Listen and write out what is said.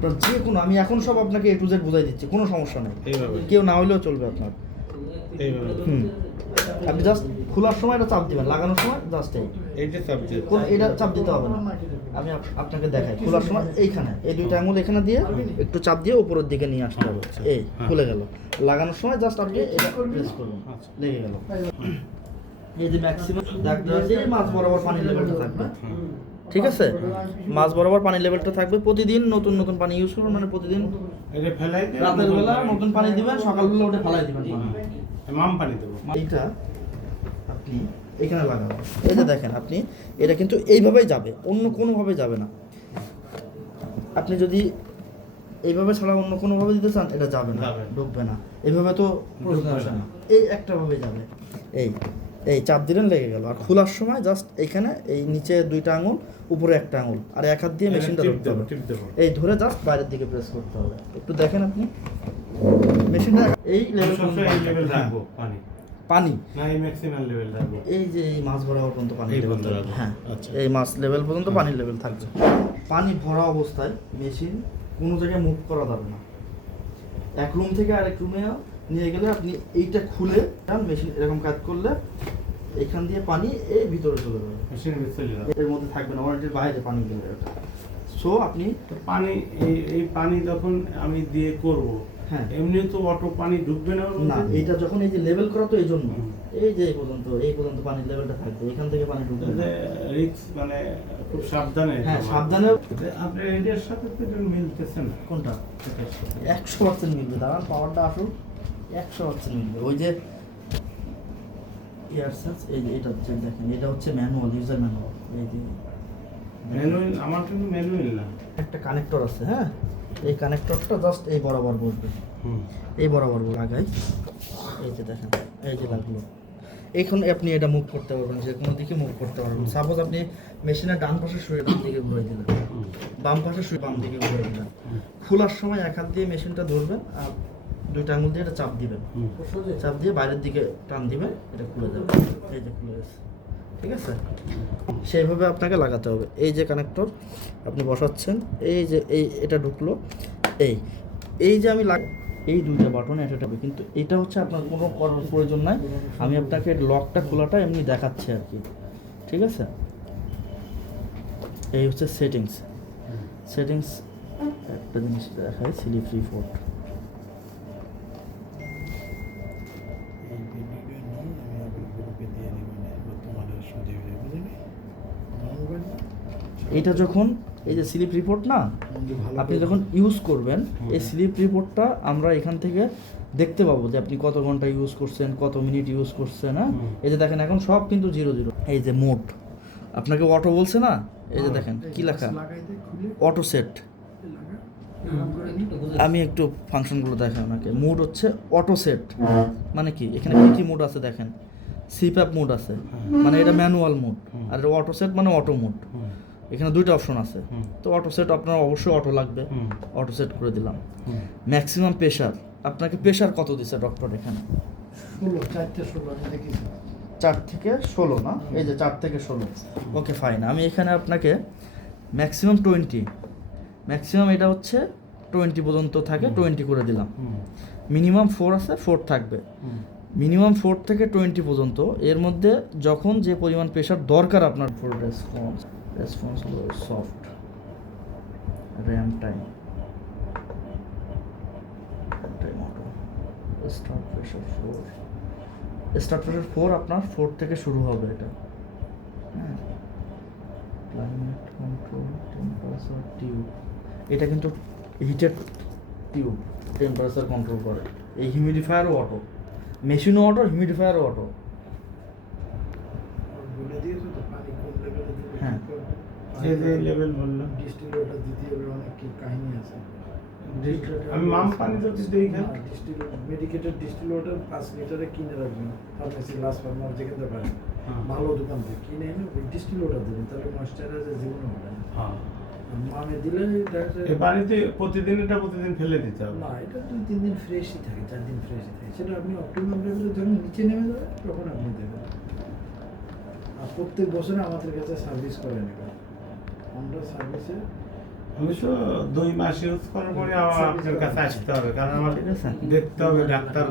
আপনার যে কোনো, আমি এখন সব আপনাকে A to Z বুঝাই দিচ্ছি, কোনো সমস্যা নেই, কেউ না হইলেও চলবে আপনার। আপনি জাস্ট খোলার সময় এটা চাপ দিবেন, লাগানোর সময় জাস্ট এটা চাপ দিতে হবে না। আমি আপনাকে দেখাই, খোলার সময় এইখানে এই দুইটা আঙুল এখানে দিয়ে একটু চাপ দিয়ে উপরের দিকে নিয়ে আসতে হবে, এই খুলে গেল। লাগানোর সময় জাস্ট আপনি এটা প্রেস করবেন, লেগে গেল। এই যে ম্যাক্সিমাম মাছ বরাবর পানির লেভেলটা থাকবে, ঠিক আছে? মাছ বরাবর পানির লেভেলটা থাকবে। প্রতিদিন নতুন নতুন পানি ইউজ করবেন, মানে প্রতিদিন রাতের বেলা নতুন পানি দিবেন, সকালবেলা ওটা ফেলাই দিবেন পানি দেবো। এইটা আপনি এখানে লাগাবেন, এই যে দেখেন আপনি, এটা কিন্তু এইভাবেই যাবে, অন্য কোনোভাবে যাবে না। আপনি যদি এইভাবে ছাড়া অন্য কোনোভাবে দিতে চান, এটা যাবে না, ঢুকবে না। এইভাবে তো প্রশ্ন আসে না, এই একটা ভাবে যাবে। এই চাপ দিলেন, লেগে গেল। আর খোলার সময় জাস্ট এইখানে এই নিচে দুইটা আঙুল, উপরে একটা আঙুল, আর এক হাত দিয়ে মেশিনটা ধরতে হবে। এই ধরে জাস্ট বাইরের দিকে প্রেস করতে হবে। একটু দেখেন আপনি মেশিনটা এই লেভেল রাখবো, পানি না এই ম্যাক্সিমাম লেভেল রাখবো। এই যে এই মাছ ভরা পর্যন্ত পানি লেভেল রাখবো, হ্যাঁ এই মাছ লেভেল পর্যন্ত পানির লেভেল থাকবে। পানি ভরা অবস্থায় মেশিন কোনো জায়গায় মুভ করা যাবে না। এক রুম থেকে আরেক রুমে নিয়ে গেলে আপনি এইটা খুলে মেশিন এরকম কাজ করলে এখান দিয়ে পানি এই ভিতরে চলে যাবে, মেশিনের ভিতরে এর মধ্যে থাকবে না, ওয়ারেন্টির বাইরে পানি গেলে। সো আপনি পানি এই পানি যখন আমি দিয়ে করব, হ্যাঁ এমনি তো অটো পানি ঢুকবে না না। এইটা যখন এই যে লেভেল করা, তো এই জন্য এই যে এই পর্যন্ত পানির লেভেলটা থাকবে, এখান থেকে পানি ঢুকবে না। রিস্ক মানে খুব সাবধানে, হ্যাঁ সাবধানে। আপনি এটার সাথে তো মিলতেছে না, কোনটা 100% মিলবে। দাঁড়ান, পাওয়ারটা আসুন, 100% মিলবে। ওই যে এয়ারসেন্স, এই যে এটা হচ্ছে, দেখেন এটা হচ্ছে ম্যানুয়াল, ইউজার ম্যানুয়াল। এই যে ম্যানুয়াল, আমার কিন্তু ম্যানুয়াল না, একটা কানেক্টর আছে, হ্যাঁ এই কানেক্টরটা জাস্ট এই বরাবর বসবে, এই বরাবর লাগাই। এই যে দেখেন, এই যে লাগলো। এখন আপনি এটা মুভ করতে পারবেন, যে কোনো দিকে মুভ করতে পারবেন। সাপোজ আপনি মেশিনের ডান পাশে শুয়ে ডান দিকে ঘুরে দিলেন, বাম পাশে শুয়ে বাম দিকে ঘুরে দিলেন। খোলার সময় এক হাত দিয়ে মেশিনটা ধরবেন, আর দুইটা আঙুল দিয়ে এটা চাপ দিবেন, চাপ দিয়ে বাইরের দিকে টান দিবেন, এটা খুলে যাবে। এই যে খুলে গেছে, ঠিক আছে? সেইভাবে আপনাকে লাগাতে হবে। এই যে কানেক্টর আপনি বসাচ্ছেন, এই যে এটা ঢুকলো, এই যে আমি এই দুইটা বাটন এটা হবে, কিন্তু এটা হচ্ছে আপনার কোনো করার প্রয়োজন নাই। আমি আপনাকে লকটা খোলাটা এমনি দেখাচ্ছি আর কি, ঠিক আছে? এই হচ্ছে সেটিংস একটা জিনিস দেখাই, স্লিপ রিপোর্ট। এটা যখন এই যে স্লিপ রিপোর্ট না, আপনি যখন ইউজ করবেন, এই স্লিপ রিপোর্টটা আমরা এখান থেকে দেখতে পাবো যে আপনি কত ঘন্টা ইউজ করছেন, কত মিনিট ইউজ করছেন। হ্যাঁ এই যে দেখেন এখন সব কিন্তু 0 এই যে মোড, আপনাকে অটো বলছে না, এই যে দেখেন কি লেখা, অটো সেট। আমি একটু ফাংশনগুলো দেখাই আপনাকে। মোড হচ্ছে অটো সেট, মানে কি এখানে কি মোড আছে দেখেন, সিপ্যাপ মোড আছে, মানে এটা ম্যানুয়াল মোড, আর অটো সেট মানে অটো মোড। এখানে দুইটা অপশন আছে, তো অটো সেট আপনার অবশ্যই অটো লাগবে, অটো সেট করে দিলাম। ম্যাক্সিমাম প্রেশার, আপনাকে প্রেশার কত দিচ্ছে ডক্টর এখানে? 4 থেকে 16 না, এই যে 4 থেকে 16। ওকে ফাইন, আমি এখানে আপনাকে ম্যাক্সিমাম 20, ম্যাক্সিমাম এটা হচ্ছে 20 পর্যন্ত থাকে, 20 করে দিলাম। মিনিমাম 4 আছে, 4 থাকবে। মিনিমাম 4 থেকে 20 পর্যন্ত, এর মধ্যে যখন যে পরিমাণ প্রেশার দরকার আপনার। ফুল রেসপন্স হলো soft, RAM time auto, start pressure 4 আপনার 4 থেকে শুরু হবে এটা। হ্যাঁ, ক্লাইমেট কন্ট্রোল, টেম্পারেচার টিউব, এটা কিন্তু হিটেড টিউব, টেম্পারেচার কন্ট্রোল করে। এই হিউমিডিফায়ারও অটো, মেশিনও অটো, হিউমিডিফায়ারও অটো। হ্যাঁ এই যে লেভেল বললাম, ডিস্টিলেটর দিতে হবে, অনেক কি কাহিনী আছে। আমি মাম পানি তো দিতে এখানে মেডিকেটেড ডিস্টিলেটর 5 লিটারে কিনে রাখবেন, ফার্মেসি লাস্ট ফার্মার যেখানে পারেন, ভালো দোকান থেকে কিনে এনে ওই ডিস্টিলেটর দেবেন, তাহলে ময়েশ্চারাইজার জীবনে হবে না। হ্যাঁ মামে দিলে এই পানিতে প্রতিদিন ফেলে দিতে হবে না, এটা 2-3 দিন ফ্রেশই থাকে, 4 দিন ফ্রেশই থাকে। সেটা আপনি অপটিমাম লেভেলে যখন নিচে নেমে যাবে তখন আপনি দেবেন। আর প্রত্যেক বছরে আমাদের কাছে সার্ভিস করেন, এটা আমরা সার্ভিসে অবশ্য 2 মাস ইউজ করার পরে আবার আপনার কাছে আসতে হবে, কারণ আমার ঠিক আছে। দেখতে হবে ডাক্তার